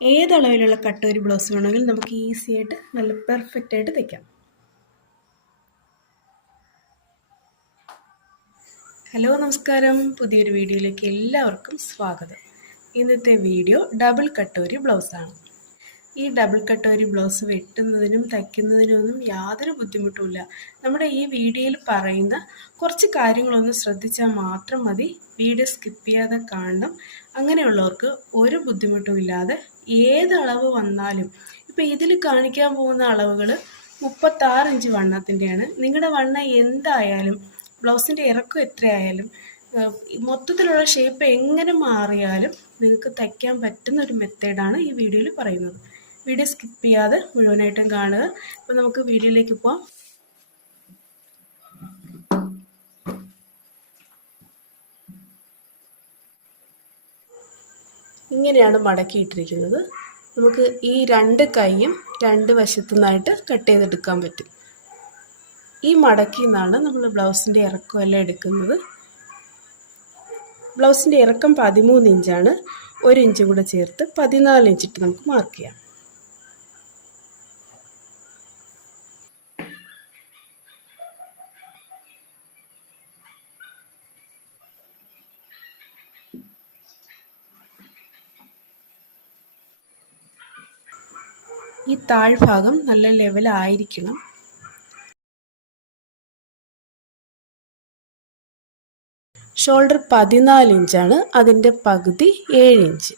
ഏത് അളവിലുള്ള കട്ടോരി ബ്ലൗസ് വേണമെങ്കിലും നമുക്ക് ഈസി ആയിട്ട് നല്ല പെർഫെക്റ്റ് ആയിട്ട് തയ്ക്കാം. ഹലോ, നമസ്കാരം. പുതിയൊരു വീഡിയോയിലേക്ക് എല്ലാവർക്കും സ്വാഗതം. ഇന്നത്തെ വീഡിയോ ഡബിൾ കട്ടോരി ബ്ലൗസാണ്. ഈ ഡബിൾ കട്ടോരി ബ്ലൗസ് വെട്ടുന്നതിനും തയ്ക്കുന്നതിനൊന്നും യാതൊരു ബുദ്ധിമുട്ടുമില്ല. നമ്മുടെ ഈ വീഡിയോയിൽ പറയുന്ന കുറച്ച് കാര്യങ്ങളൊന്ന് ശ്രദ്ധിച്ചാൽ മാത്രം മതി. വീഡിയോ സ്കിപ്പ് ചെയ്യാതെ കാണണം. അങ്ങനെയുള്ളവർക്ക് ഒരു ബുദ്ധിമുട്ടുമില്ലാതെ ഏത് അളവ് വന്നാലും, ഇപ്പോൾ ഇതിൽ കാണിക്കാൻ പോകുന്ന അളവുകൾ 36 ഇഞ്ച് വണ്ണത്തിൻ്റെയാണ്. നിങ്ങളുടെ വണ്ണം എന്തായാലും, ബ്ലൗസിൻ്റെ ഇറക്കം എത്രയായാലും, മൊത്തത്തിലുള്ള ഷേപ്പ് എങ്ങനെ മാറിയാലും നിങ്ങൾക്ക് തയ്ക്കാൻ പറ്റുന്ന ഒരു മെത്തേഡാണ് ഈ വീഡിയോയിൽ പറയുന്നത്. വീഡിയോ സ്കിപ്പ് ചെയ്യാതെ മുഴുവനായിട്ടും കാണുക. അപ്പോൾ നമുക്ക് വീഡിയോയിലേക്ക് പോകാം. ഇങ്ങനെയാണ് മടക്കിയിട്ടിരിക്കുന്നത്. നമുക്ക് ഈ രണ്ട് കൈയും രണ്ട് വശത്തു നിന്നായിട്ട് കട്ട് ചെയ്തെടുക്കാൻ പറ്റും. ഈ മടക്കിൽ നിന്നാണ് നമ്മൾ ബ്ലൗസിൻ്റെ ഇറക്കം എല്ലാം എടുക്കുന്നത്. ബ്ലൗസിൻ്റെ ഇറക്കം 13 ഇഞ്ചാണ്. 1 ഇഞ്ച് കൂടെ ചേർത്ത് 14 ഇഞ്ചിട്ട് നമുക്ക് മാർക്ക് ചെയ്യാം. ഈ താഴ്ഭാഗം നല്ല ലെവലായിരിക്കണം. ഷോൾഡർ 14 ഇഞ്ചാണ്, അതിൻ്റെ പകുതി 7 ഇഞ്ച്.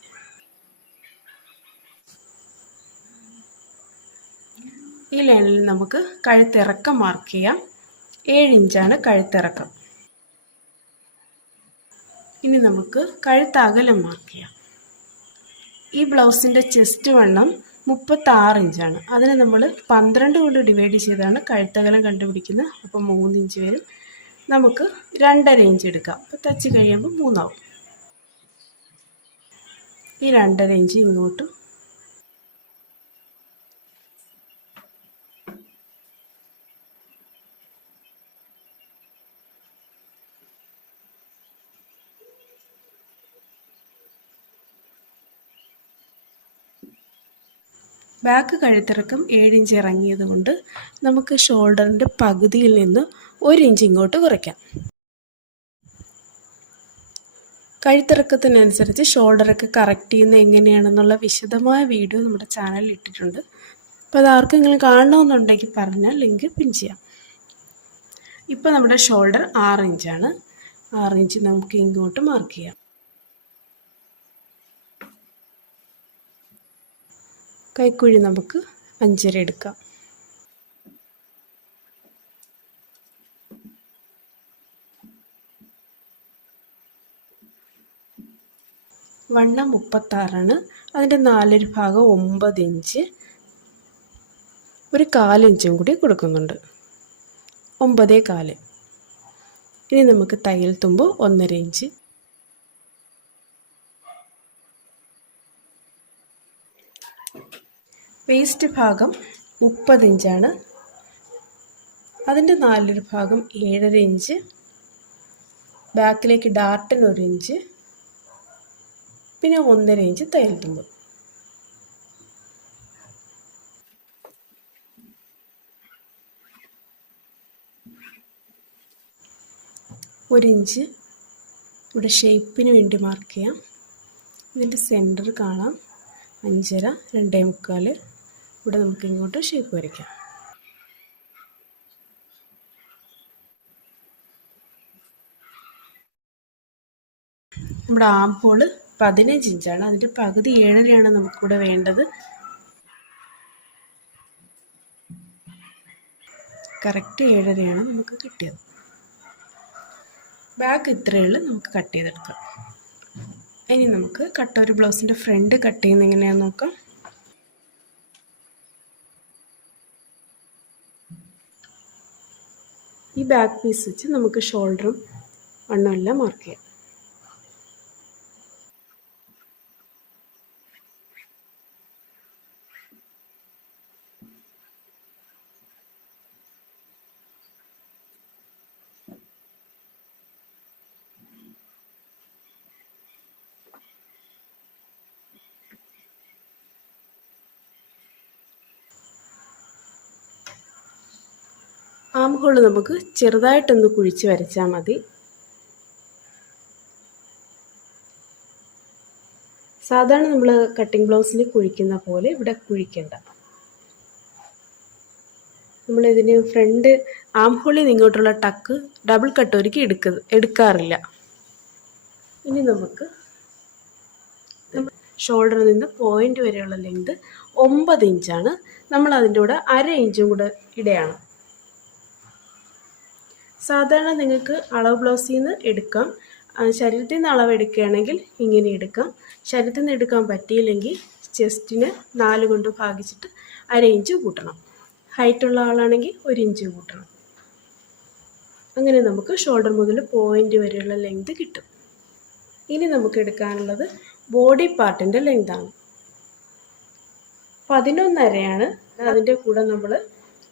ഈ ലൈനിൽ നമുക്ക് കഴുത്തിറക്കം മാർക്ക് ചെയ്യാം. 7 ഇഞ്ചാണ് കഴുത്തിറക്കം. ഇനി നമുക്ക് കഴുത്തകലം മാർക്ക് ചെയ്യാം. ഈ ബ്ലൗസിൻ്റെ ചെസ്റ്റ് വണ്ണം 36 ഇഞ്ചാണ്. അതിനെ നമ്മൾ 12 കൊണ്ട് ഡിവൈഡ് ചെയ്താണ് കഴുത്തകലം കണ്ടുപിടിക്കുന്നത്. അപ്പോൾ 3 ഇഞ്ച് വരും. നമുക്ക് 2.5 ഇഞ്ച് എടുക്കാം. അപ്പോൾ തച്ച് കഴിയുമ്പോൾ 3 ആവും. ഈ 2.5 ഇഞ്ച് ഇങ്ങോട്ടും ബാക്ക് കഴുത്തിറക്കം 7 ഇഞ്ച് ഇറങ്ങിയത് കൊണ്ട് നമുക്ക് ഷോൾഡറിൻ്റെ പകുതിയിൽ നിന്ന് 1 ഇഞ്ച് ഇങ്ങോട്ട് കുറയ്ക്കാം. കഴുത്തിറക്കത്തിനനുസരിച്ച് ഷോൾഡറൊക്കെ കറക്റ്റ് ചെയ്യുന്നത് എങ്ങനെയാണെന്നുള്ള വിശദമായ വീഡിയോ നമ്മുടെ ചാനലിൽ ഇട്ടിട്ടുണ്ട്. അപ്പോൾ അതാർക്കെങ്കിലും കാണണമെന്നുണ്ടെങ്കിൽ പറഞ്ഞാൽ ലിങ്ക് പിൻ ചെയ്യാം. ഇപ്പോൾ നമ്മുടെ ഷോൾഡർ 6 ഇഞ്ചാണ്. 6 ഇഞ്ച് നമുക്ക് ഇങ്ങോട്ട് മാർക്ക് ചെയ്യാം. കൈക്കുഴി നമുക്ക് 5.5 എടുക്കാം. വണ്ണം 36ആണ്. അതിൻ്റെ 4 ഭാഗം 9 ഇഞ്ച്. ഒരു 4 ഇഞ്ചും കൂടി കൊടുക്കുന്നുണ്ട്. 9.25. ഇനി നമുക്ക് തയ്യൽ തുമ്പ് 1.5 ഇഞ്ച്. വേസ്റ്റ് ഭാഗം 30 ഇഞ്ചാണ്. അതിൻ്റെ 4 ഭാഗം 7.5 ഇഞ്ച്. ബാക്കിലേക്ക് ഡാർട്ടിന് 1 ഇഞ്ച്. പിന്നെ 1.5 ഇഞ്ച് തയ്യൽ തുമ്പ്. ഒരു ഇഞ്ച് ഇവിടെ ഷേപ്പിന് വേണ്ടി മാർക്ക് ചെയ്യാം. ഇതിൻ്റെ സെൻറ്റർ കാണാം. 5.5, 2.25. ഇവിടെ നമുക്ക് ഇങ്ങോട്ട് ഷേപ്പ് വരയ്ക്കാം. നമ്മുടെ ആം ഹോള് 15 ഇഞ്ചാണ്. അതിൻ്റെ പകുതി 7.5 നമുക്കിവിടെ വേണ്ടത്. കറക്റ്റ് 7.5 നമുക്ക് കിട്ടിയത്. ബാക്ക് ഇത്രയുള്ള നമുക്ക് കട്ട് ചെയ്തെടുക്കാം. ഇനി നമുക്ക് കട്ടോരി ബ്ലൗസിൻ്റെ ഫ്രണ്ട് കട്ട് ചെയ്യുന്നത് എങ്ങനെയാണെന്ന് നോക്കാം. ഈ ബാക്ക് പീസ് വെച്ച് നമുക്ക് ഷോൾഡറും വണ്ണമെല്ലാം മാർക്ക് ചെയ്യാം. ആം ഹോൾ നമുക്ക് ചെറുതായിട്ടൊന്ന് കുഴിച്ച് വരച്ചാൽ മതി. സാധാരണ നമ്മൾ കട്ടിംഗ് ബ്ലൗസിൽ കുഴിക്കുന്ന പോലെ ഇവിടെ കുഴിക്കണ്ട. നമ്മളിതിന് ഫ്രണ്ട് ആം ഹോളിൽ നിന്ന് ഇങ്ങോട്ടുള്ള ടക്ക് ഡബിൾ കട്ടോരിക്ക് എടുക്കാറില്ല. ഇനി നമുക്ക് ഷോൾഡറിൽ നിന്ന് പോയിന്റ് വരെയുള്ള ലെങ്ത് 9 ഇഞ്ചാണ്. നമ്മൾ അതിൻ്റെ കൂടെ 1/2 ഇഞ്ചും കൂടെ ഇടയാണ്. സാധാരണ നിങ്ങൾക്ക് അളവ് ബ്ലൗസിൽ നിന്ന് എടുക്കാം. ശരീരത്തിൽ നിന്ന് അളവ് എടുക്കുകയാണെങ്കിൽ ഇങ്ങനെ എടുക്കാം. ശരീരത്തിൽ നിന്ന് എടുക്കാൻ പറ്റിയില്ലെങ്കിൽ ചെസ്റ്റിന് 4 കൊണ്ട് ഭാഗിച്ചിട്ട് 1/2 ഇഞ്ച് കൂട്ടണം. ഹൈറ്റുള്ള ആളാണെങ്കിൽ 1 ഇഞ്ച് കൂട്ടണം. അങ്ങനെ നമുക്ക് ഷോൾഡർ മുതൽ പോയിന്റ് വരെയുള്ള ലെങ്ത് കിട്ടും. ഇനി നമുക്ക് എടുക്കാനുള്ളത് ബോഡി പാർട്ടിൻ്റെ ലെങ്താണ്. 11.5 അതിൻ്റെ കൂടെ നമ്മൾ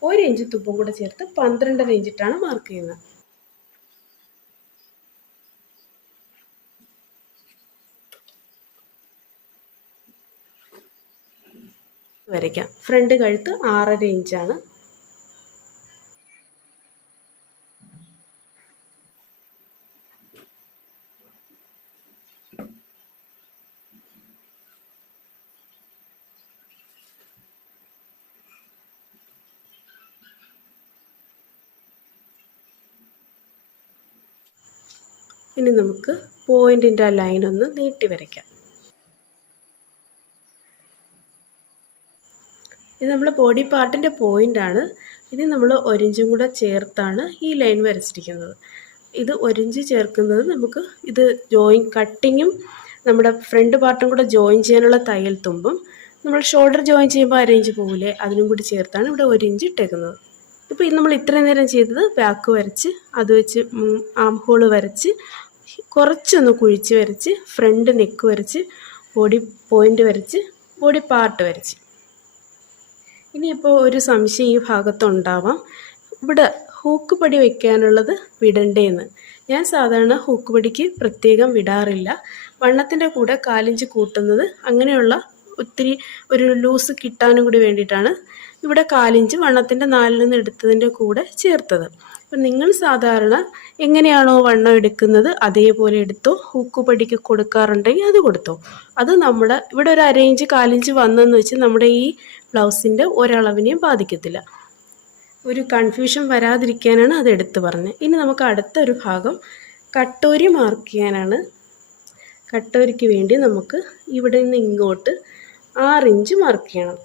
1 ഇഞ്ച് തുപ്പും കൂടെ ചേർത്ത് 12.5 ഇഞ്ചിട്ടാണ് മാർക്ക് ചെയ്യുന്നത്. വരയ്ക്കാം. ഫ്രണ്ട് കഴുത്ത് 6.5 ഇഞ്ചാണ്. ഇനി നമുക്ക് പോയിന്റിൻ്റെ ആ ലൈൻ ഒന്ന് നീട്ടി വരയ്ക്കാം. ഇത് നമ്മൾ ബോഡി പാർട്ടിൻ്റെ പോയിൻ്റാണ്. ഇത് നമ്മൾ 1 ഇഞ്ചും കൂടെ ചേർത്താണ് ഈ ലൈൻ വരച്ചിരിക്കുന്നത്. ഇത് 1 ഇഞ്ച് ചേർക്കുന്നത് നമുക്ക് ഇത് കട്ടിങ്ങും നമ്മുടെ ഫ്രണ്ട് പാർട്ടും കൂടെ ജോയിൻ ചെയ്യാനുള്ള തയ്യൽ തുമ്പും നമ്മൾ ഷോൾഡർ ജോയിൻ ചെയ്യുമ്പോൾ 1/2 ഇഞ്ച് പോകില്ലേ, അതിനും കൂടി ചേർത്താണ് ഇവിടെ 1 ഇഞ്ച് ഇട്ടേക്കുന്നത്. ഇപ്പോൾ നമ്മൾ ഇത്രയും നേരം ചെയ്തത് ബാക്ക് വരച്ച് അത് വെച്ച് ആം ഹോൾ വരച്ച് കുറച്ചൊന്ന് കുഴിച്ച് വരച്ച് ഫ്രണ്ട് നെക്ക് വരച്ച് ബോഡി പോയിൻ്റ് വരച്ച് ബോഡി പാർട്ട് വരച്ച്. ഇനിയിപ്പോൾ ഒരു സംശയം ഈ ഭാഗത്തുണ്ടാവാം, ഇവിടെ ഹൂക്ക് പടി വയ്ക്കാനുള്ളത് വിടണ്ടേന്ന്. ഞാൻ സാധാരണ ഹൂക്ക് പടിക്ക് പ്രത്യേകം വിടാറില്ല. വണ്ണത്തിൻ്റെ കൂടെ 4 ഇഞ്ച് കൂട്ടുന്നത് അങ്ങനെയുള്ള ഒത്തിരി ഒരു ലൂസ് കിട്ടാനും കൂടി വേണ്ടിയിട്ടാണ് ഇവിടെ 4 ഇഞ്ച് വണ്ണത്തിൻ്റെ 4 നിന്ന് എടുത്തതിൻ്റെ കൂടെ ചേർത്തത്. അപ്പം നിങ്ങൾ സാധാരണ എങ്ങനെയാണോ വണ്ണം എടുക്കുന്നത് അതേപോലെ എടുത്തോ. ഹൂക്ക് പടിക്ക് കൊടുക്കാറുണ്ടെങ്കിൽ അത് കൊടുത്തോ. അത് നമ്മുടെ ഇവിടെ ഒരു 1/2 ഇഞ്ച് 4 ഇഞ്ച് വന്നെന്ന് വെച്ച് നമ്മുടെ ഈ ബ്ലൗസിൻ്റെ ഒരളവിനെയും ബാധിക്കത്തില്ല. ഒരു കൺഫ്യൂഷൻ വരാതിരിക്കാനാണ് അത് എടുത്ത് പറഞ്ഞത്. ഇനി നമുക്ക് അടുത്തൊരു ഭാഗം കട്ടോരി മാർക്ക് ചെയ്യാനാണ്. കട്ടോരിക്ക് വേണ്ടി നമുക്ക് ഇവിടെ നിന്ന് ഇങ്ങോട്ട് 6 ഇഞ്ച് മാർക്ക് ചെയ്യണം.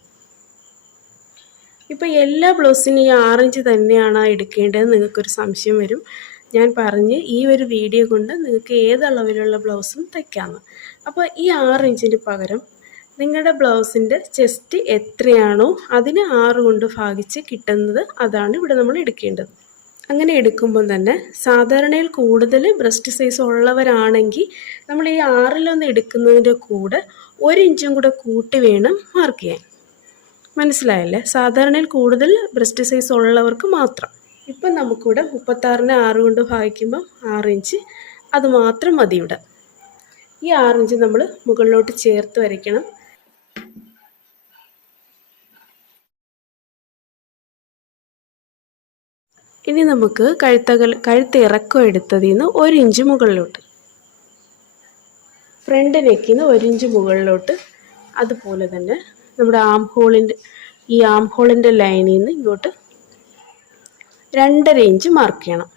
ഇപ്പോൾ എല്ലാ ബ്ലൗസിനും ഈ 6 ഇഞ്ച് തന്നെയാണ് എടുക്കേണ്ടത് നിങ്ങൾക്കൊരു സംശയം വരും. ഞാൻ പറഞ്ഞ് ഈ ഒരു വീഡിയോ കൊണ്ട് നിങ്ങൾക്ക് ഏത് അളവിലുള്ള ബ്ലൗസും തയ്ക്കാമെന്ന്. അപ്പോൾ ഈ 6 ഇഞ്ചിന് പകരം നിങ്ങളുടെ ബ്ലൗസിൻ്റെ ചെസ്റ്റ് എത്രയാണോ അതിന് 6 കൊണ്ട് ഭാഗിച്ച് കിട്ടുന്നത് അതാണ് ഇവിടെ നമ്മൾ എടുക്കേണ്ടത്. അങ്ങനെ എടുക്കുമ്പം തന്നെ സാധാരണയിൽ കൂടുതൽ ബ്രസ്റ്റ് സൈസ് ഉള്ളവരാണെങ്കിൽ നമ്മൾ ഈ 6-ലൊന്ന് എടുക്കുന്നതിൻ്റെ കൂടെ 1 ഇഞ്ചും കൂടെ കൂട്ടി വേണം മാർക്ക് ചെയ്യാൻ. മനസ്സിലായല്ലേ? സാധാരണയിൽ കൂടുതൽ ബ്രസ്റ്റ് സൈസ് ഉള്ളവർക്ക് മാത്രം. ഇപ്പം നമുക്കിവിടെ 36-നെ 6 കൊണ്ട് ഭാഗിക്കുമ്പം 6 ഇഞ്ച് അത് മാത്രം മതി. ഇവിടെ ഈ 6 ഇഞ്ച് നമ്മൾ മുകളിലോട്ട് ചേർത്ത് വരയ്ക്കണം. ഇനി നമുക്ക് കഴുത്ത് ഇറക്കം എടുത്തതിൽ നിന്ന് 1 ഇഞ്ച് മുകളിലോട്ട്, ഫ്രണ്ട് നെക്കിൽ നിന്ന് 1 ഇഞ്ച് മുകളിലോട്ട്, അതുപോലെ തന്നെ നമ്മുടെ ആം ഹോളിൻ്റെ ലൈനിൽ നിന്ന് ഇങ്ങോട്ട് 2.5 ഇഞ്ച് മാർക്ക് ചെയ്യണം.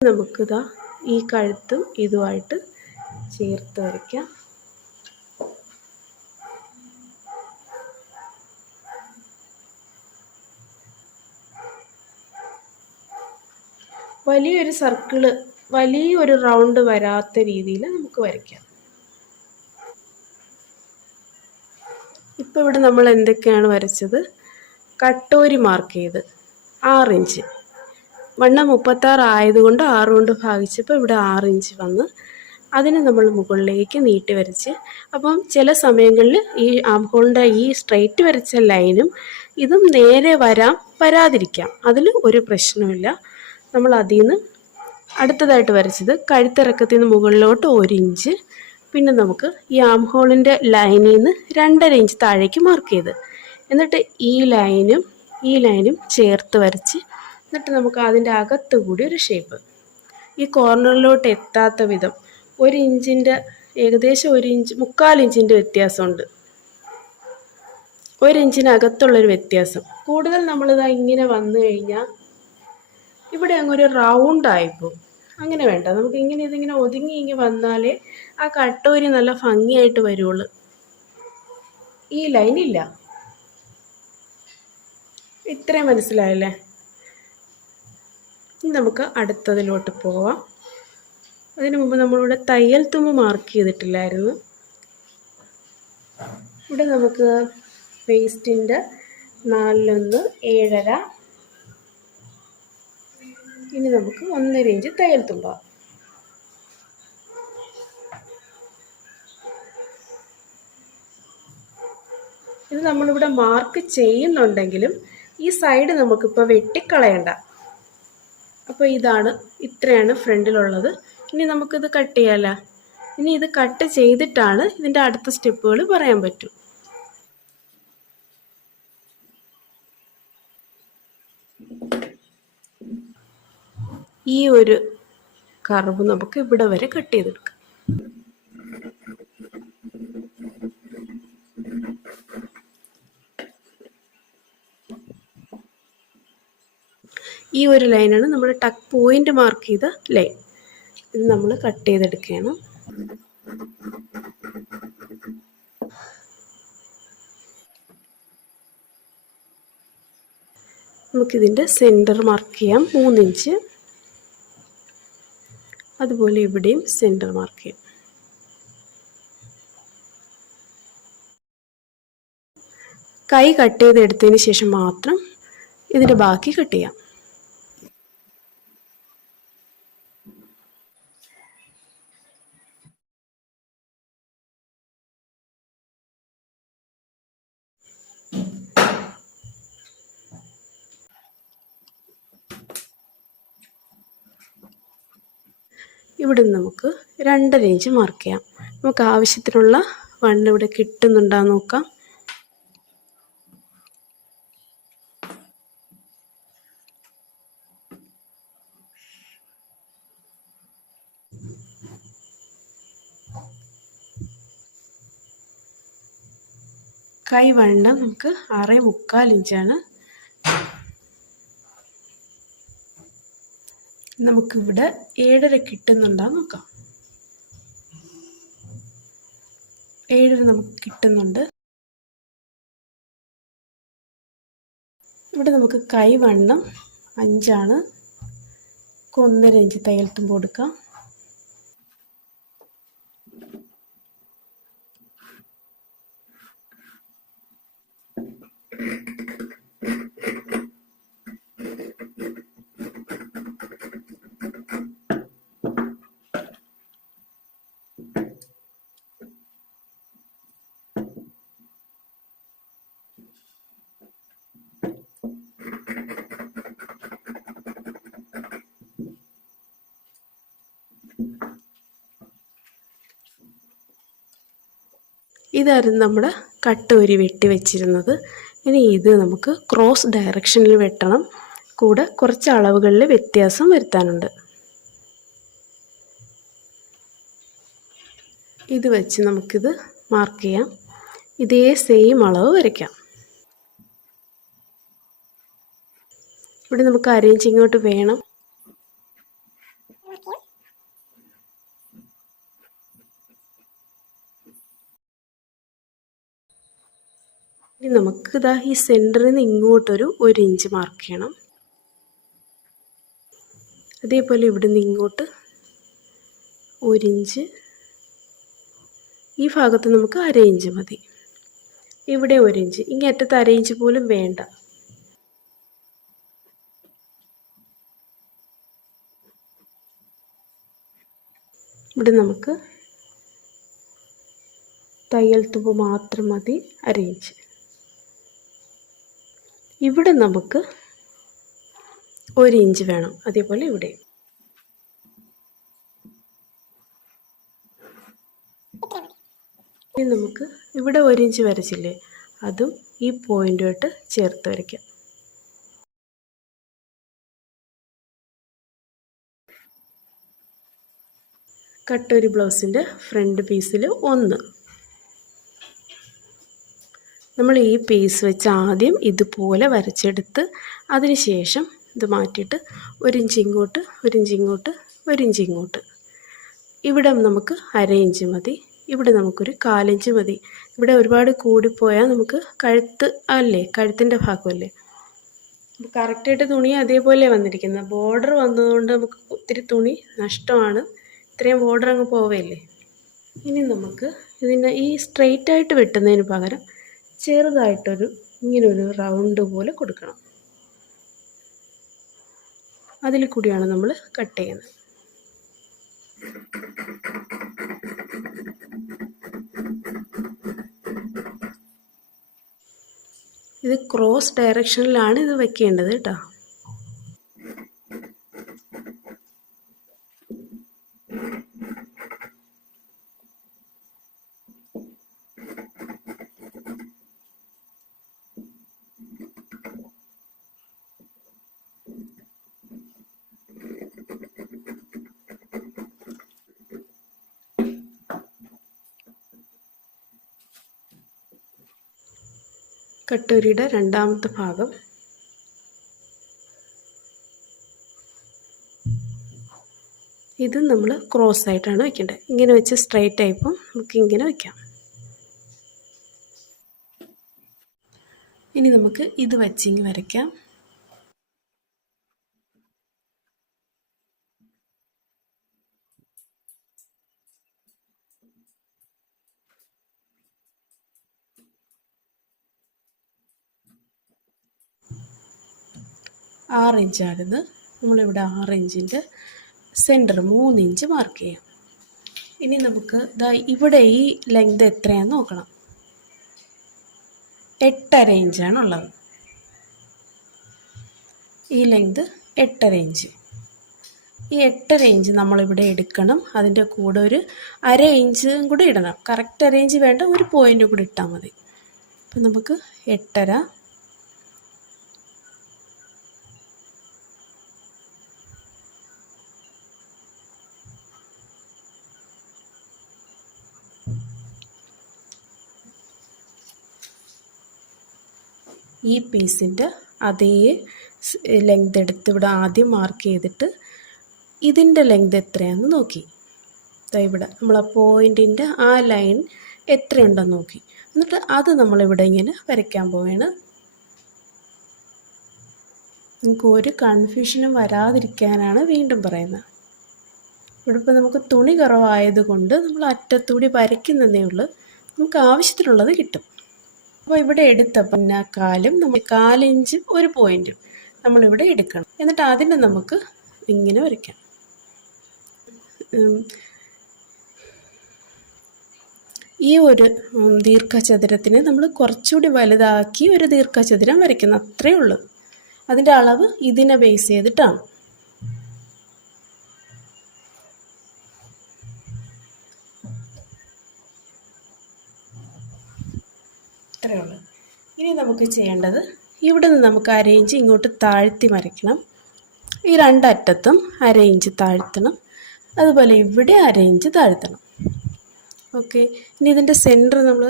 നമുക്കിതാ ഈ കഴുത്തും ഇതുമായിട്ട് ചേർത്ത് വരയ്ക്കാം. വലിയൊരു സർക്കിള്, വലിയൊരു റൗണ്ട് വരാത്ത രീതിയിൽ നമുക്ക് വരയ്ക്കാം. ഇപ്പോൾ ഇവിടെ നമ്മൾ എന്തൊക്കെയാണ് വരച്ചത്? കട്ടോരി മാർക്ക് ചെയ്ത് 6 ഇഞ്ച്, വണ്ണം 36 ആയതുകൊണ്ട് 6 കൊണ്ട് ഭാഗിച്ചപ്പോൾ ഇവിടെ 6 ഇഞ്ച് വന്ന് അതിന് നമ്മൾ മുകളിലേക്ക് നീട്ടി വരച്ച്. അപ്പം ചില സമയങ്ങളിൽ ഈ ആം ഹോളിൻ്റെ ഈ സ്ട്രെയിറ്റ് വരച്ച ലൈനും ഇതും നേരെ വരാതിരിക്കാം. അതിൽ ഒരു പ്രശ്നമില്ല. നമ്മൾ അതിൽ നിന്ന് അടുത്തതായിട്ട് വരച്ചത് കഴുത്തിറക്കത്തിൽ നിന്ന് മുകളിലോട്ട് 1 ഇഞ്ച്, പിന്നെ നമുക്ക് ഈ ആം ഹോളിൻ്റെ ലൈനിൽ നിന്ന് 2.5 ഇഞ്ച് താഴേക്ക് മാർക്ക് ചെയ്ത്, എന്നിട്ട് ഈ ലൈനും ചേർത്ത് വരച്ച് എന്നിട്ട് നമുക്ക് അതിൻ്റെ അകത്ത് കൂടി ഒരു ഷേപ്പ്, ഈ കോർണറിലോട്ട് എത്താത്ത വിധം 1 ഇഞ്ചിൻ്റെ ഏകദേശം 1 ഇഞ്ച് 3/4 ഇഞ്ചിൻ്റെ വ്യത്യാസമുണ്ട്. 1 ഇഞ്ചിനകത്തുള്ളൊരു വ്യത്യാസം. കൂടുതൽ നമ്മളിതാ ഇങ്ങനെ വന്നു കഴിഞ്ഞാൽ ഇവിടെ അങ്ങൊരു റൗണ്ടായിപ്പോവും. അങ്ങനെ വേണ്ട, നമുക്ക് ഇതിങ്ങനെ ഒതുങ്ങി ഇങ്ങനെ വന്നാലേ ആ കട്ടോരി നല്ല ഭംഗിയായിട്ട് വരുള്ളൂ. ഈ ലൈനില്ല. ഇത്രയും മനസ്സിലായല്ലേ? ഇനി നമുക്ക് അടുത്തതിലോട്ട് പോവാം. അതിനു മുമ്പ് നമ്മളിവിടെ തയ്യൽ തുമ്പ് മാർക്ക് ചെയ്തിട്ടില്ലായിരുന്നു. ഇവിടെ നമുക്ക് വേസ്റ്റിൻ്റെ 4/1 7.5. ഇനി നമുക്ക് 1.5 ഇഞ്ച് തയ്യൽ തുമ്പ. ഇത് നമ്മളിവിടെ മാർക്ക് ചെയ്യുന്നുണ്ടെങ്കിലും ഈ സൈഡ് നമുക്കിപ്പോൾ വെട്ടിക്കളയണ്ട. അപ്പോൾ ഇത്രയാണ് ഫ്രണ്ടിലുള്ളത്. ഇനി നമുക്കിത് കട്ട് ചെയ്യാമല്ലോ. ഇനി ഇത് കട്ട് ചെയ്തിട്ടാണ് ഇതിൻ്റെ അടുത്ത സ്റ്റെപ്പുകൾ പറയാൻ പറ്റൂ. ഈ ഒരു കർവ് നമുക്ക് ഇവിടെ വരെ കട്ട് ചെയ്തെടുക്കാം. ഈ ഒരു ലൈനാണ് നമ്മൾ ടക്ക് പോയിന്റ് മാർക്ക് ചെയ്ത ലൈൻ. ഇത് നമ്മൾ കട്ട് ചെയ്തെടുക്കുകയാണ്. നമുക്കിതിൻ്റെ സെൻറ്റർ മാർക്ക് ചെയ്യാം 3 ഇഞ്ച്. അതുപോലെ ഇവിടെയും സെൻറ്റർ മാർക്ക് ചെയ്യാം. കൈ കട്ട് ചെയ്തെടുത്തതിന് ശേഷം മാത്രം ഇതിൻ്റെ ബാക്കി കട്ട് ചെയ്യാം. ഇവിടെ നമുക്ക് 2.5 ഇഞ്ച് മാർക്ക് ചെയ്യാം. നമുക്ക് ആവശ്യത്തിനുള്ള വണ്ണം ഇവിടെ കിട്ടുന്നുണ്ടോ നോക്കാം. കൈ വണ്ണം നമുക്ക് 6.25 ഇഞ്ചാണ്. നമുക്കിവിടെ 7.5 കിട്ടുന്നുണ്ടോ നോക്കാം. 7.5 നമുക്ക് കിട്ടുന്നുണ്ട്. ഇവിടെ നമുക്ക് കൈ വണ്ണം 5 ആണ്. 1.5 ഇഞ്ച് തയ്യൽ തുമ്പ് കൊടുക്കാം. ഇതായിരുന്നു നമ്മുടെ കട്ടോരി വെട്ടി വെച്ചിരുന്നത്. ഇനി ഇത് നമുക്ക് ക്രോസ് ഡയറക്ഷനിൽ വെട്ടണം. കൂടെ കുറച്ച് അളവുകളിൽ വ്യത്യാസം വരുത്താനുണ്ട്. ഇത് വെച്ച് നമുക്കിത് മാർക്ക് ചെയ്യാം. ഇതേ സെയിം അളവ് വരയ്ക്കാം. ഇവിടെ നമുക്ക് അരയിഞ്ച് ഇങ്ങോട്ട് വേണം. ഇനി നമുക്കിതാ ഈ സെൻറ്ററിൽ നിന്ന് ഇങ്ങോട്ടൊരു 1 ഇഞ്ച് മാർക്ക് ചെയ്യണം. അതേപോലെ ഇവിടെ നിന്ന് ഇങ്ങോട്ട് 1 ഇഞ്ച്. ഈ ഭാഗത്ത് നമുക്ക് 1/2 ഇഞ്ച് മതി. ഇവിടെ 1 ഇഞ്ച്. ഇങ്ങേ അറ്റത്ത് 1/2 ഇഞ്ച് പോലും വേണ്ട. ഇവിടെ നമുക്ക് തയ്യൽ തുമ്പ് മാത്രം മതി 1/2 ഇഞ്ച്. ഇവിടെ നമുക്ക് 1 ഇഞ്ച് വേണം. അതേപോലെ ഇവിടെ. ഇനി നമുക്ക് ഇവിടെ 1 ഇഞ്ച് വരച്ചില്ലേ, അതും ഈ പോയിൻ്റുമായിട്ട് ചേർത്ത് വരയ്ക്കാം. കട്ടോരി ബ്ലൗസിൻ്റെ ഫ്രണ്ട് പീസിൽ 1 നമ്മൾ ഈ പീസ് വെച്ച് ആദ്യം ഇതുപോലെ വരച്ചെടുത്ത് അതിന് ശേഷം ഇത് മാറ്റിയിട്ട് 1 ഇഞ്ച് ഇങ്ങോട്ട് 1 ഇഞ്ച് ഇങ്ങോട്ട് 1 ഇഞ്ച് ഇങ്ങോട്ട്. ഇവിടെ നമുക്ക് 1/2 ഇഞ്ച് മതി, ഇവിടെ നമുക്കൊരു 1/4 ഇഞ്ച് മതി. ഇവിടെ ഒരുപാട് കൂടിപ്പോയാൽ നമുക്ക് കഴുത്തിൻ്റെ ഭാഗമല്ലേ, കറക്റ്റായിട്ട് തുണി അതേപോലെ വന്നിരിക്കുന്നത്. ബോർഡർ വന്നതുകൊണ്ട് നമുക്ക് ഒത്തിരി തുണി നഷ്ടമാണ്, ഇത്രയും ബോർഡർ അങ്ങ് പോവുകയല്ലേ. ഇനി നമുക്ക് ഈ സ്ട്രെയിറ്റായിട്ട് വെട്ടുന്നതിന് പകരം ഇങ്ങനൊരു റൗണ്ട് പോലെ കൊടുക്കണം. അതിൽ കൂടിയാണ് നമ്മൾ കട്ട് ചെയ്യുന്നത്. ഇത് ക്രോസ് ഡയറക്ഷനിലാണ് ഇത് വെക്കേണ്ടത് കേട്ടോ. കട്ടോരിയുടെ രണ്ടാമത്തെ ഭാഗം ഇത് നമ്മൾ ക്രോസ് ആയിട്ടാണ് വെക്കേണ്ടത്. ഇങ്ങനെ വെച്ച് സ്ട്രെയിറ്റ് ആയപ്പോൾ നമുക്ക് ഇങ്ങനെ വയ്ക്കാം. ഇനി നമുക്ക് ഇത് വെച്ചിങ്ങ് വരയ്ക്കാം. ആറ് ഇഞ്ചാണിത്. നമ്മളിവിടെ 6 ഇഞ്ചിൻ്റെ സെൻറ്റർ 3 ഇഞ്ച് മാർക്ക് ചെയ്യാം. ഇനി നമുക്ക് ഇവിടെ ഈ ലെങ്ത് എത്രയാണെന്ന് നോക്കണം. 8.5 ഇഞ്ചാണുള്ളത്. ഈ ലെങ്ത് 8.5 ഇഞ്ച്. ഈ 8.5 ഇഞ്ച് നമ്മളിവിടെ എടുക്കണം. അതിൻ്റെ കൂടെ ഒരു 1/2 ഇഞ്ചും കൂടി ഇടണം. കറക്റ്റ് 1/2 ഇഞ്ച് വേണ്ട, ഒരു പോയിൻ്റ് കൂടി ഇട്ടാൽ മതി. അപ്പം നമുക്ക് 8.5 ഈ പീസിൻ്റെ അതേ ലെങ്ത് എടുത്ത് ഇവിടെ ആദ്യം മാർക്ക് ചെയ്തിട്ട് ഇതിൻ്റെ ലെങ്ത് എത്രയാണെന്ന് നോക്കി. ഇവിടെ നമ്മൾ ആ പോയിൻറ്റിൻ്റെ ആ ലൈൻ എത്രയുണ്ടെന്ന് നോക്കി. എന്നിട്ട് അത് നമ്മളിവിടെ ഇങ്ങനെ വരയ്ക്കാൻ പോവുകയാണ്. നമുക്ക് ഒരു കൺഫ്യൂഷനും വരാതിരിക്കാനാണ് വീണ്ടും പറയുന്നത്. ഇവിടെ ഇപ്പോൾ നമുക്ക് തുണി കുറവായതുകൊണ്ട് നമ്മൾ അറ്റത്തൂടി വരയ്ക്കുന്നതേ ഉള്ളൂ. നമുക്ക് ആവശ്യത്തിനുള്ളത് കിട്ടും. അപ്പോൾ ഇവിടെ എടുത്ത പിന്നാക്കാലും നമ്മൾ 4 ഇഞ്ചും ഒരു പോയിൻറ്റും നമ്മളിവിടെ എടുക്കണം. എന്നിട്ട് അതിനെ നമുക്ക് ഇങ്ങനെ വരയ്ക്കാം. ഈ ഒരു ദീർഘചതുരത്തിന് നമ്മൾ കുറച്ചുകൂടി വലുതാക്കി ഒരു ദീർഘചതുരം വരയ്ക്കുന്നു, അത്രയേ ഉള്ളൂ. അതിൻ്റെ അളവ് ഇതിനെ ബേസ് ചെയ്തിട്ടാണ്. ഇത്രയേ ഉള്ളൂ. ഇനി നമുക്ക് ചെയ്യേണ്ടത് ഇവിടെ നിന്ന് നമുക്ക് 1/2 ഇഞ്ച് ഇങ്ങോട്ട് താഴ്ത്തി വരയ്ക്കണം. ഈ രണ്ടറ്റത്തും 1/2 ഇഞ്ച് താഴ്ത്തണം. അതുപോലെ ഇവിടെ 1/2 ഇഞ്ച് താഴ്ത്തണം. ഓക്കെ. ഇനി ഇതിൻ്റെ സെൻറ്റർ നമ്മൾ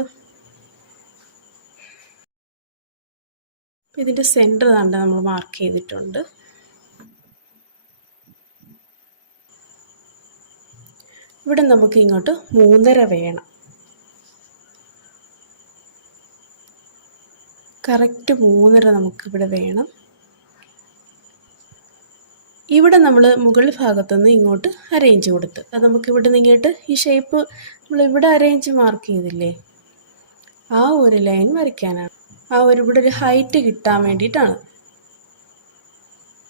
മാർക്ക് ചെയ്തിട്ടുണ്ട്. ഇവിടെ നമുക്ക് ഇങ്ങോട്ട് 3.5 വേണം. കറക്റ്റ് 3.5 നമുക്കിവിടെ വേണം. ഇവിടെ നമ്മൾ മുകൾ ഭാഗത്തുനിന്ന് ഇങ്ങോട്ട് 1/2 ഇഞ്ച് കൊടുത്ത് അത് നമുക്ക് ഇവിടെ നിന്നിട്ട് ഈ ഷേപ്പ് നമ്മളിവിടെ 1/2 ഇഞ്ച് മാർക്ക് ചെയ്തില്ലേ, ആ ഒരു ലൈൻ വരയ്ക്കാനാണ്. ഇവിടെ ഒരു ഹൈറ്റ് കിട്ടാൻ വേണ്ടിയിട്ടാണ്.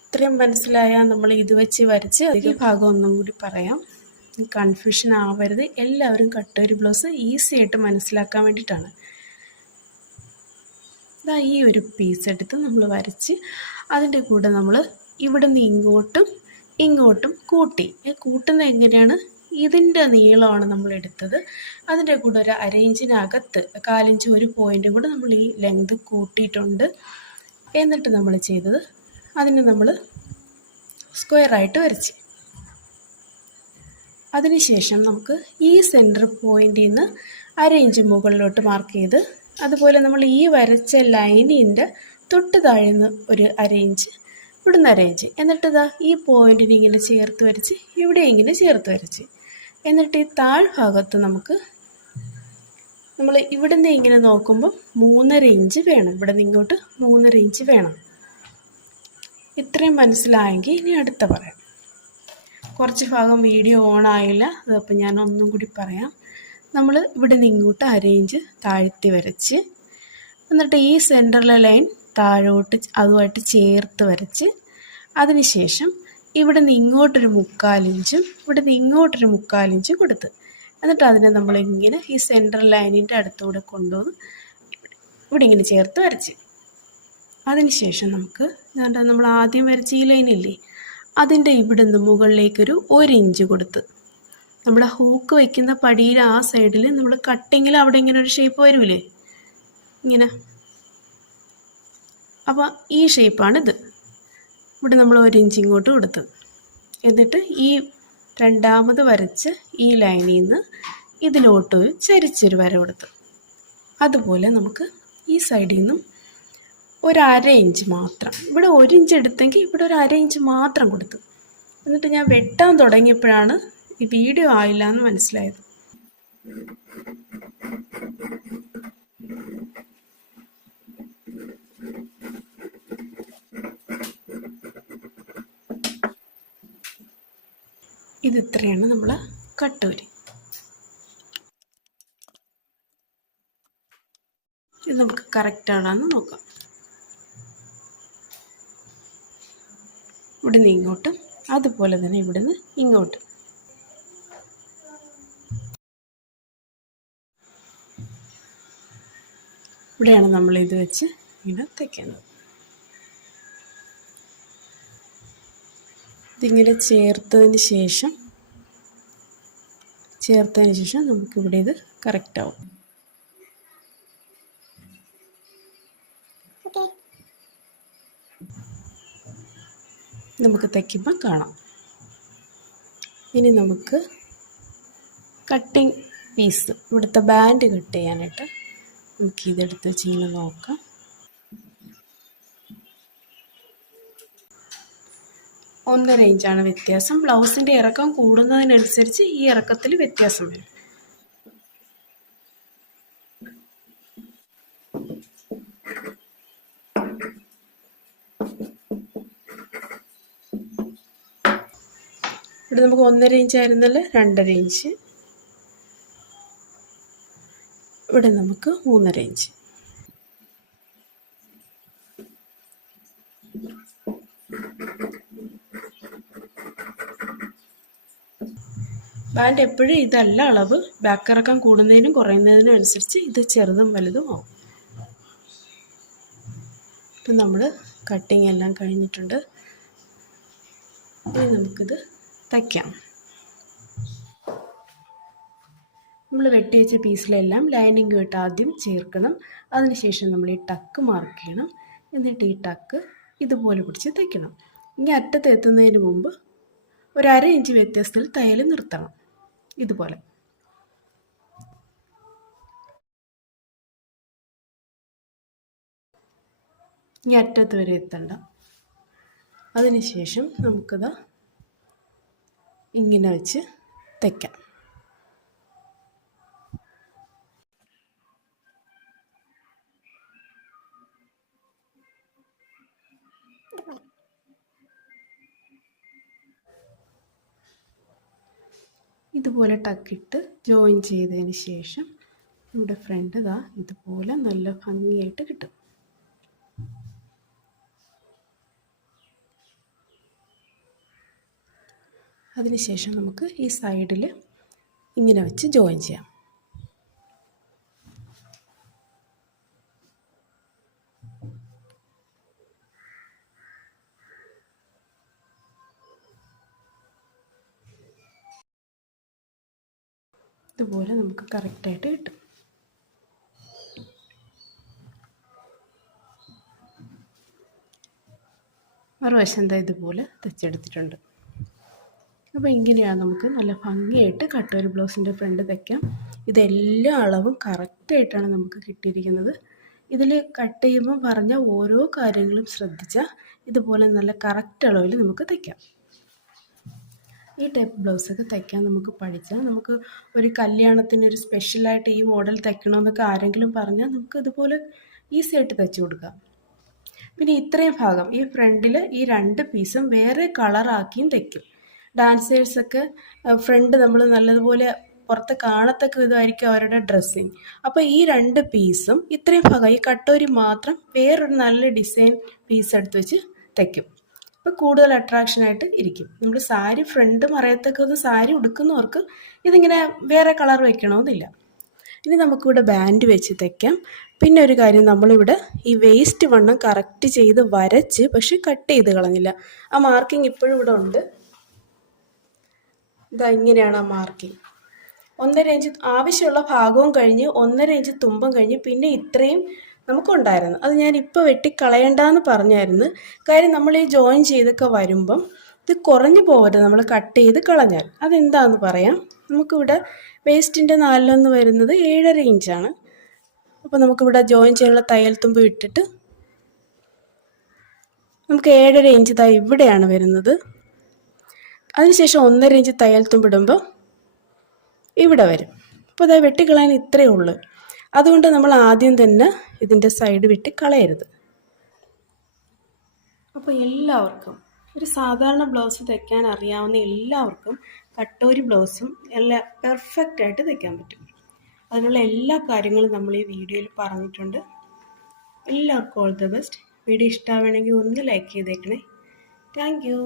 ഇത്രയും മനസ്സിലായാൽ നമ്മൾ ഇത് വെച്ച് വരച്ച് ഈ ഭാഗം ഒന്നും കൂടി പറയാം, കൺഫ്യൂഷൻ ആവരുത്. എല്ലാവരും കട്ടോരി ബ്ലൗസ് ഈസി ആയിട്ട് മനസ്സിലാക്കാൻ വേണ്ടിയിട്ടാണ്. ഈ ഒരു പീസ് എടുത്ത് നമ്മൾ വരച്ച് അതിൻ്റെ കൂടെ നമ്മൾ ഇവിടെ നിന്ന് ഇങ്ങോട്ടും കൂട്ടുന്നത് എങ്ങനെയാണ്, ഇതിൻ്റെ നീളമാണ് നമ്മൾ എടുത്തത്. അതിൻ്റെ കൂടെ ഒരു അരയിഞ്ചിനകത്ത് 1/4 ഇഞ്ച് ഒരു പോയിൻറ്റും കൂടെ നമ്മൾ ഈ ലെങ്ത് കൂട്ടിയിട്ടുണ്ട്. എന്നിട്ട് നമ്മൾ ചെയ്തത് അതിന് നമ്മൾ സ്ക്വയറായിട്ട് വരച്ച്, അതിനുശേഷം നമുക്ക് ഈ സെൻറ്റർ പോയിൻറ്റിൽ നിന്ന് 1/2 ഇഞ്ച് മുകളിലോട്ട് മാർക്ക് ചെയ്ത്, അതുപോലെ നമ്മൾ ഈ വരച്ച ലൈനിൻ്റെ തൊട്ട് താഴ്ന്ന് ഒരു 1/2 ഇഞ്ച്, ഇവിടുന്ന് 1/2 ഇഞ്ച്, എന്നിട്ട് ഇതാ ഈ പോയിൻറ്റിന് ഇങ്ങനെ ചേർത്ത് വരച്ച്, ഇവിടെ ഇങ്ങനെ ചേർത്ത് വരച്ച്, എന്നിട്ട് ഈ താഴ്ഭാഗത്ത് നമുക്ക് നമ്മൾ ഇവിടുന്ന് ഇങ്ങനെ നോക്കുമ്പോൾ 3.5 ഇഞ്ച് വേണം, ഇവിടെ നിന്ന് ഇങ്ങോട്ട് 3.5 ഇഞ്ച് വേണം. ഇത്രയും മനസ്സിലായെങ്കിൽ ഇനി അടുത്ത പറയാം. കുറച്ച് ഭാഗം വീഡിയോ ഓൺ ആയില്ല, അതപ്പോൾ ഞാൻ ഒന്നും കൂടി പറയാം. നമ്മൾ ഇവിടെ നിന്ന് ഇങ്ങോട്ട് 1/2 ഇഞ്ച് താഴ്ത്തി വരച്ച്, എന്നിട്ട് ഈ സെൻറ്ററിലെ ലൈൻ താഴോട്ട് അതുമായിട്ട് ചേർത്ത് വരച്ച്, അതിനുശേഷം ഇവിടെ നിന്ന് ഇങ്ങോട്ടൊരു 3/4 ഇഞ്ചും ഇവിടെ നിന്ന് ഇങ്ങോട്ടൊരു 3/4 ഇഞ്ചും കൊടുത്ത്, എന്നിട്ട് അതിനെ നമ്മളിങ്ങനെ ഈ സെൻറ്റർ ലൈനിൻ്റെ അടുത്തൂടെ കൊണ്ടുവന്ന് ഇവിടെ ഇങ്ങനെ ചേർത്ത് വരച്ച്, അതിനുശേഷം നമുക്ക് നമ്മൾ ആദ്യം വരച്ച ഈ ലൈനില്ലേ അതിൻ്റെ ഇവിടെ നിന്ന് മുകളിലേക്കൊരു 1 ഇഞ്ച് കൊടുത്ത്, നമ്മുടെ ഹൂക്ക് വയ്ക്കുന്ന പടിയിൽ ആ സൈഡിൽ നമ്മൾ കട്ടിങ്ങിൽ അവിടെ ഇങ്ങനെ ഒരു ഷേപ്പ് വരൂലേ ഇങ്ങനെ, അപ്പോൾ ഈ ഷേപ്പാണിത്. ഇവിടെ നമ്മൾ 1 ഇഞ്ച് ഇങ്ങോട്ട് കൊടുത്ത്, എന്നിട്ട് ഈ രണ്ടാമത് വരച്ച് ഈ ലൈനിൽ നിന്ന് ഇതിലോട്ട് ചരിച്ചൊരു വര കൊടുത്ത്, അതുപോലെ നമുക്ക് ഈ സൈഡിൽ നിന്നും ഒരു 1/2 ഇഞ്ച് മാത്രം, ഇവിടെ 1 ഇഞ്ച് എടുത്തെങ്കിൽ ഇവിടെ ഒരു 1/2 ഇഞ്ച് മാത്രം കൊടുത്തു. എന്നിട്ട് ഞാൻ വെട്ടാൻ തുടങ്ങിയപ്പോഴാണ് ഈ വീഡിയോ ആയില്ല എന്ന് മനസ്സിലായത്. ഇത് ഇത്രയാണ് നമ്മളെ കട്ടൂരി. ഇത് നമുക്ക് കറക്റ്റാണെന്ന് നോക്കാം. ഇവിടുന്ന് ഇങ്ങോട്ടും അതുപോലെ തന്നെ ഇവിടുന്ന് ഇങ്ങോട്ടും. ഇവിടെയാണ് നമ്മൾ ഇത് വെച്ച് ഇങ്ങനെ തയ്ക്കുന്നത്. ഇതിങ്ങനെ ചേർത്തതിന് ശേഷം നമുക്കിവിടെ ഇത് കറക്റ്റാവും. നമുക്ക് തയ്ക്കുമ്പോൾ കാണാം. ഇനി നമുക്ക് കട്ടിങ് പീസ്, ഇവിടുത്തെ ബാൻഡ് കട്ട് ചെയ്യാനായിട്ട് നമുക്ക് ഇതെടുത്ത് ചെയ്ത് നോക്കാം. ഒന്നര ഇഞ്ചാണ് വ്യത്യാസം. ബ്ലൗസിൻ്റെ ഇറക്കം കൂടുന്നതിനനുസരിച്ച് ഈ ഇറക്കത്തിൽ വ്യത്യാസം വരും. ഇവിടെ നമുക്ക് 1.5 ഇഞ്ച് ആയിരുന്നല്ലോ, 2.5 ഇഞ്ച്. ഇവിടെ നമുക്ക് 3.5 ഇഞ്ച്. ബാൻഡ് എപ്പോഴും ഇതല്ല അളവ്, ബാക്ക് ഇറക്കം കൂടുന്നതിനും കുറയുന്നതിനും അനുസരിച്ച് ഇത് ചെറുതും വലുതും ആവും. ഇപ്പം നമ്മൾ കട്ടിങ് എല്ലാം കഴിഞ്ഞിട്ടുണ്ട്. ഇനി നമുക്കിത് തയ്ക്കാം. നമ്മൾ വെട്ടി വെച്ച പീസിലെല്ലാം ലൈനിങ് ഇട്ട് ആദ്യം ചേർക്കണം. അതിനുശേഷം നമ്മൾ ഈ ടക്ക് മാർക്ക് ചെയ്യണം. എന്നിട്ട് ഈ ടക്ക് ഇതുപോലെ പിടിച്ച് തയ്ക്കണം. ഇനി അറ്റത്ത് എത്തുന്നതിന് മുമ്പ് ഒരു 1/2 ഇഞ്ച് വ്യത്യാസത്തിൽ തയ്യൽ നിർത്തണം. ഇതുപോലെ ഇനി അറ്റത്ത് വരെ എത്തണ്ട. അതിനുശേഷം നമുക്കത് ഇങ്ങനെ വെച്ച് തയ്ക്കാം. ഇതുപോലെ ടക്കിട്ട് ജോയിൻ ചെയ്തതിന് ശേഷം നമ്മുടെ ഫ്രണ്ട് ഇതാ ഇതുപോലെ നല്ല ഭംഗിയായിട്ട് കിട്ടും. അതിനുശേഷം നമുക്ക് ഈ സൈഡിൽ ഇങ്ങനെ വെച്ച് ജോയിൻ ചെയ്യാം. ഇതുപോലെ നമുക്ക് കറക്റ്റായിട്ട് കിട്ടും. മറുവശം ഇതുപോലെ തയ്ച്ചെടുത്തിട്ടുണ്ട്. അപ്പോൾ ഇങ്ങനെയാണ് നമുക്ക് നല്ല ഭംഗിയായിട്ട് കട്ടോരി ബ്ലൗസിൻ്റെ ഫ്രണ്ട് തയ്ക്കാം. ഇതെല്ലാ അളവും കറക്റ്റായിട്ടാണ് നമുക്ക് കിട്ടിയിരിക്കുന്നത്. ഇതിൽ കട്ട് ചെയ്യുമ്പോൾ പറഞ്ഞ ഓരോ കാര്യങ്ങളും ശ്രദ്ധിച്ചാൽ ഇതുപോലെ നല്ല കറക്റ്റ് അളവിൽ നമുക്ക് തയ്ക്കാം. ഈ ടൈപ്പ് ബ്ലൗസൊക്കെ തയ്ക്കാൻ നമുക്ക് പഠിച്ചാൽ നമുക്ക് ഒരു കല്യാണത്തിന് ഒരു സ്പെഷ്യലായിട്ട് ഈ മോഡൽ തയ്ക്കണമെന്നൊക്കെ ആരെങ്കിലും പറഞ്ഞാൽ നമുക്ക് ഇതുപോലെ ഈസി ആയിട്ട് തയ്ച്ചു കൊടുക്കാം. പിന്നെ ഇത്രയും ഭാഗം ഈ ഫ്രണ്ടിൽ ഈ 2 പീസും വേറെ കളറാക്കിയും തയ്ക്കും. ഡാൻസേഴ്സൊക്കെ ഫ്രണ്ട് നമ്മൾ നല്ലതുപോലെ പുറത്ത് കാണത്തക്ക വിധമായിരിക്കും അവരുടെ ഡ്രസ്സിങ്. അപ്പോൾ ഈ 2 പീസും ഇത്രയും ഭാഗം ഈ കട്ടോരി മാത്രം വേറൊരു നല്ല ഡിസൈൻ പീസ് എടുത്ത് വെച്ച് തയ്ക്കും. അപ്പോൾ കൂടുതൽ അട്രാക്ഷനായിട്ട് ഇരിക്കും. നമ്മൾ സാരി ഫ്രണ്ട് മറയത്തൊക്കെ സാരി ഉടുക്കുന്നവർക്ക് ഇതിങ്ങനെ വേറെ കളർ വെക്കണമെന്നില്ല. ഇനി നമുക്കിവിടെ ബാൻഡ് വെച്ച് തയ്ക്കാം. പിന്നെ ഒരു കാര്യം, നമ്മളിവിടെ ഈ വേസ്റ്റ് വണ്ണം കറക്റ്റ് ചെയ്ത് വരച്ച് പക്ഷെ കട്ട് ചെയ്ത് കളഞ്ഞില്ല. ആ മാർക്കിംഗ് ഇപ്പോഴും ഇവിടെ ഉണ്ട്. ഇതാ ഇങ്ങനെയാണ് ആ മാർക്കിംഗ്. 1.5 ഇഞ്ച് ആവശ്യമുള്ള ഭാഗവും കഴിഞ്ഞ് 1.5 ഇഞ്ച് തുമ്പം കഴിഞ്ഞ് പിന്നെ ഇത്രയും നമുക്കുണ്ടായിരുന്നു. അത് ഞാൻ ഇപ്പോൾ വെട്ടിക്കളയണ്ടെന്ന് പറഞ്ഞായിരുന്നു. കാര്യം നമ്മൾ ഈ ജോയിൻ ചെയ്തൊക്കെ വരുമ്പം ഇത് കുറഞ്ഞു പോകരുത് നമ്മൾ കട്ട് ചെയ്ത് കളഞ്ഞാൽ. അതെന്താണെന്ന് പറയാം. നമുക്കിവിടെ വേസ്റ്റിൻ്റെ 4 വരുന്നത് 7.5 ഇഞ്ചാണ്. അപ്പോൾ നമുക്കിവിടെ ജോയിൻ ചെയ്യാനുള്ള തയ്യൽ തുമ്പ് ഇട്ടിട്ട് നമുക്ക് 7.5 ഇഞ്ച് ഇവിടെയാണ് വരുന്നത്. അതിനുശേഷം 1.5 ഇഞ്ച് തയ്യൽ തുമ്പിടുമ്പോൾ ഇവിടെ വരും. അപ്പോൾ അത് വെട്ടിക്കളയാൻ ഇത്രയേ ഉള്ളൂ. അതുകൊണ്ട് നമ്മൾ ആദ്യം തന്നെ ഇതിൻ്റെ സൈഡ് വെട്ടി കളയരുത്. അപ്പോൾ എല്ലാവർക്കും ഒരു സാധാരണ ബ്ലൗസ് തയ്ക്കാൻ അറിയാവുന്ന എല്ലാവർക്കും കട്ടോരി ബ്ലൗസും എല്ലാം പെർഫെക്റ്റായിട്ട് തയ്ക്കാൻ പറ്റും. അതിനുള്ള എല്ലാ കാര്യങ്ങളും നമ്മൾ ഈ വീഡിയോയിൽ പറഞ്ഞിട്ടുണ്ട്. എല്ലാവർക്കും ഓൾ ദ ബെസ്റ്റ്. വീഡിയോ ഇഷ്ടമാവുകയാണെങ്കിൽ ഒന്ന് ലൈക്ക് ചെയ്തേക്കണേ. Thank you.